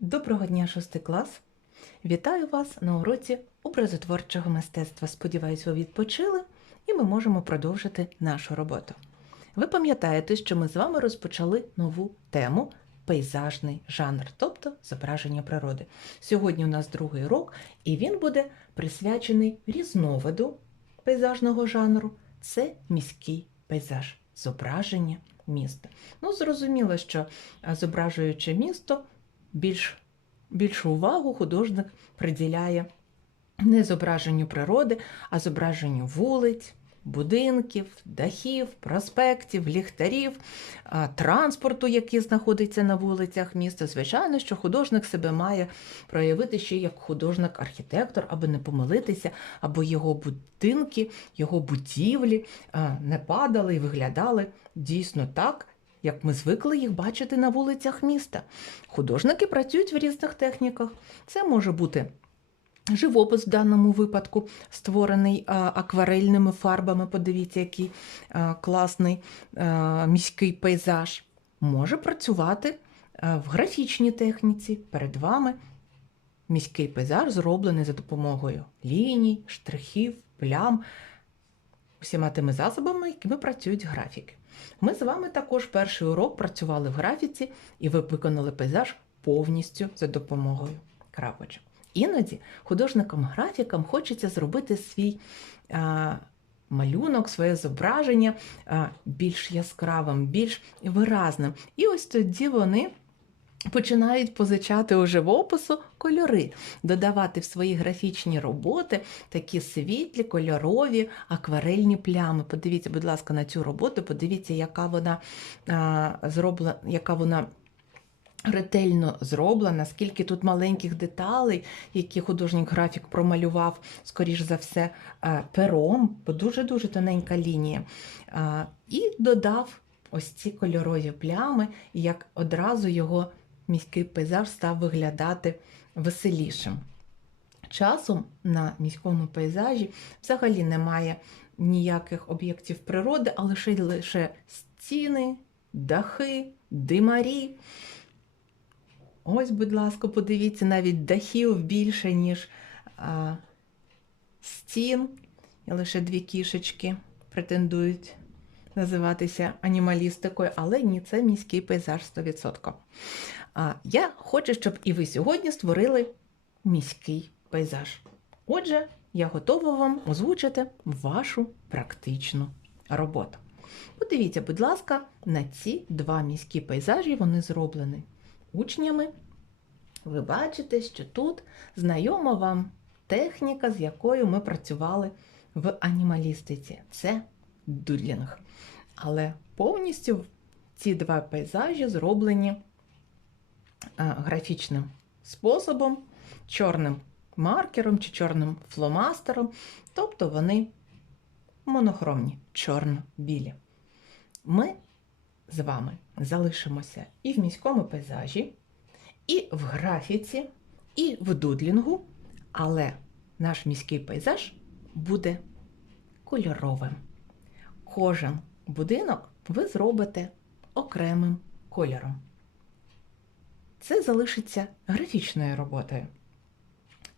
Доброго дня, шостий клас! Вітаю вас на уроці образотворчого мистецтва. Сподіваюсь, ви відпочили і ми можемо продовжити нашу роботу. Ви пам'ятаєте, що ми з вами розпочали нову тему пейзажний жанр, тобто зображення природи. Сьогодні у нас другий урок, і він буде присвячений різновиду пейзажного жанру це міський пейзаж, зображення міста. Ну, зрозуміло, що зображуючи місто, більш, більшу увагу художник приділяє не зображенню природи, а зображенню вулиць, будинків, дахів, проспектів, ліхтарів, транспорту, який знаходиться на вулицях міста. Звичайно, що художник себе має проявити ще як художник-архітектор, аби не помилитися, або його будинки, його будівлі не падали і виглядали дійсно так, як ми звикли їх бачити на вулицях міста. Художники працюють в різних техніках. Це може бути живопис в даному випадку, створений акварельними фарбами. Подивіться, який класний міський пейзаж. Може працювати в графічній техніці. Перед вами міський пейзаж зроблений за допомогою ліній, штрихів, плям, усіма тими засобами, якими працюють графіки. Ми з вами також перший урок працювали в графіці, і ви виконали пейзаж повністю за допомогою крапочок. Іноді художникам-графікам хочеться зробити свій а, малюнок, своє зображення а, більш яскравим, більш виразним. І ось тоді вони починають позичати у живопису кольори, додавати в свої графічні роботи такі світлі, кольорові, акварельні плями. Подивіться, будь ласка, на цю роботу, подивіться, яка вона а, зроблена, яка вона. Ретельно зроблена, скільки тут маленьких деталей, які художник-графік промалював, скоріш за все, пером, бо дуже-дуже тоненька лінія. І додав ось ці кольорові плями, як одразу його міський пейзаж став виглядати веселішим. Часом на міському пейзажі взагалі немає ніяких об'єктів природи, а лише лише стіни, дахи, димарі. Ось, будь ласка, подивіться, навіть дахів більше, ніж а, стін. І лише дві кішечки претендують називатися анімалістикою, але ні, це міський пейзаж 100%. А, я хочу, щоб і ви сьогодні створили міський пейзаж. Отже, я готова вам озвучити вашу практичну роботу. Подивіться, будь ласка, на ці два міські пейзажі вони зроблені учнями. Ви бачите, що тут знайома вам техніка, з якою ми працювали в анімалістиці. Це дудлінг. Але повністю ці два пейзажі зроблені графічним способом, чорним маркером чи чорним фломастером, тобто вони монохромні, чорно-білі. Ми з вами залишимося і в міському пейзажі, і в графіці, і в дудлінгу, але наш міський пейзаж буде кольоровим. Кожен будинок ви зробите окремим кольором. Це залишиться графічною роботою.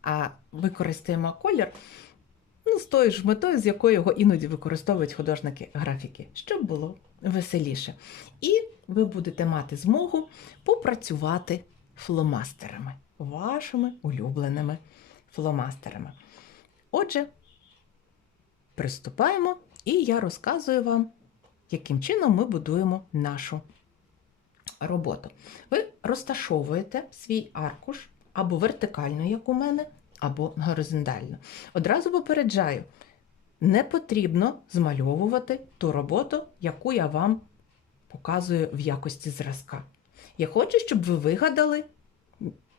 А використаємо колір ну, з тою ж метою, з якою його іноді використовують художники графіки, щоб було веселіше. І ви будете мати змогу попрацювати фломастерами, вашими улюбленими фломастерами. Отже, приступаємо, і я розказую вам, яким чином ми будуємо нашу роботу. Ви розташовуєте свій аркуш або вертикально, як у мене, або горизонтально. Одразу попереджаю, не потрібно змальовувати ту роботу, яку я вам показую в якості зразка. Я хочу, щоб ви вигадали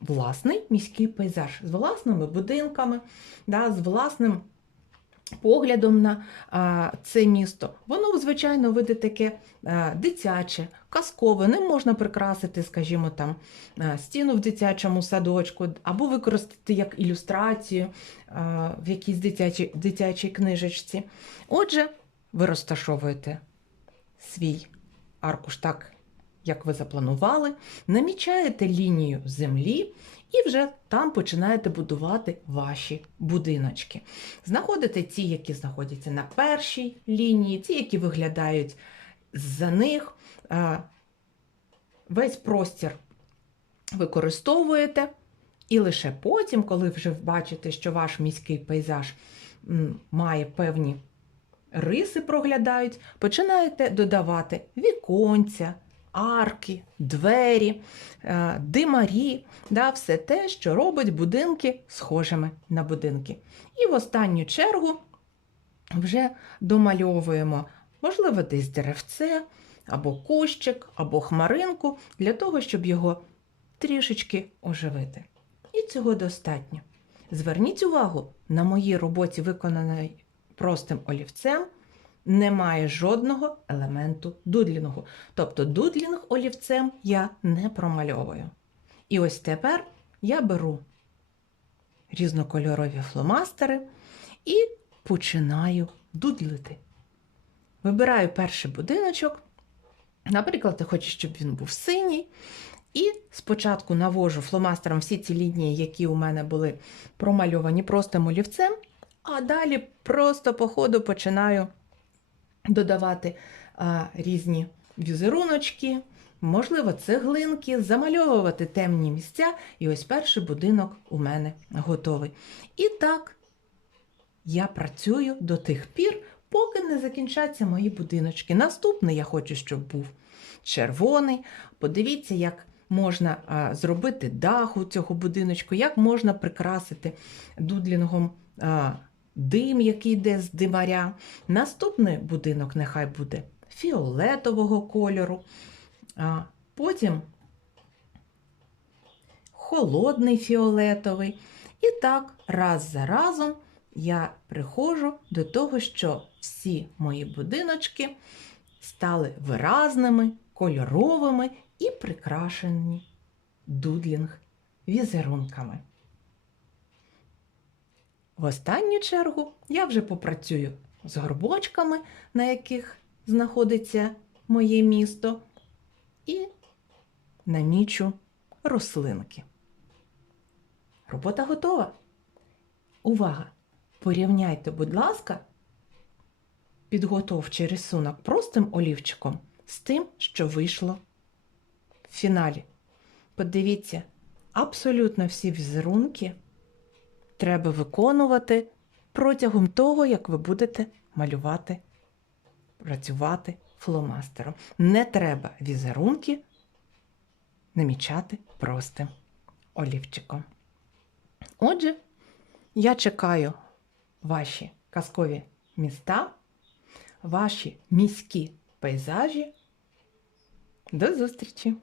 власний міський пейзаж з власними будинками, да, з власним поглядом на а, це місто. Воно, звичайно, виде таке дитяче, казкове. Ним можна прикрасити, скажімо, там, стіну в дитячому садочку, або використати як ілюстрацію в якійсь дитячій, дитячій книжечці. Отже, ви розташовуєте свій аркуш так, як ви запланували, намічаєте лінію землі і вже там починаєте будувати ваші будиночки. Знаходите ті, які знаходяться на першій лінії, ті, які виглядають за них. Е, Весь простір використовуєте, і лише потім, коли вже бачите, що ваш міський пейзаж має певні риси проглядають, починаєте додавати віконця, арки, двері, е, димарі, да, все те, що робить будинки схожими на будинки. І в останню чергу вже домальовуємо, можливо, десь деревце, або кущик, або хмаринку, для того, щоб його трішечки оживити. І цього достатньо. Зверніть увагу, на моїй роботі, виконаної простим олівцем, немає жодного елементу дудлінгу. Тобто дудлінг олівцем я не промальовую. І ось тепер я беру різнокольорові фломастери і починаю дудлити. Вибираю перший будиночок. Наприклад, я хочу, щоб він був синій. І спочатку навожу фломастером всі ці лінії, які у мене були промальовані простим олівцем, а далі просто по ходу починаю додавати а, різні візеруночки, можливо, цеглинки, замальовувати темні місця. І ось перший будинок у мене готовий. І так я працюю до тих пір, поки не закінчаться мої будиночки. Наступний я хочу, щоб був червоний. Подивіться, як можна а, зробити дах у цього будиночку, як можна прикрасити дудлінгом а, дим, який йде з димаря. Наступний будинок нехай буде фіолетового кольору. А, потім холодний фіолетовий. І так, раз за разом я приходжу до того, що всі мої будиночки стали виразними, кольоровими і прикрашені дудлінг візерунками. В останню чергу я вже попрацюю з горбочками, на яких знаходиться моє місто, і намічу рослинки. Робота готова. Увага! Порівняйте, будь ласка, підготовчий рисунок простим олівчиком з тим, що вийшло в фіналі. Подивіться, абсолютно всі візерунки треба виконувати протягом того, як ви будете малювати, працювати фломастером. Не треба візерунки намічати простим олівчиком. Отже, я чекаю ваші казкові міста, ваші міські пейзажі. До зустрічі!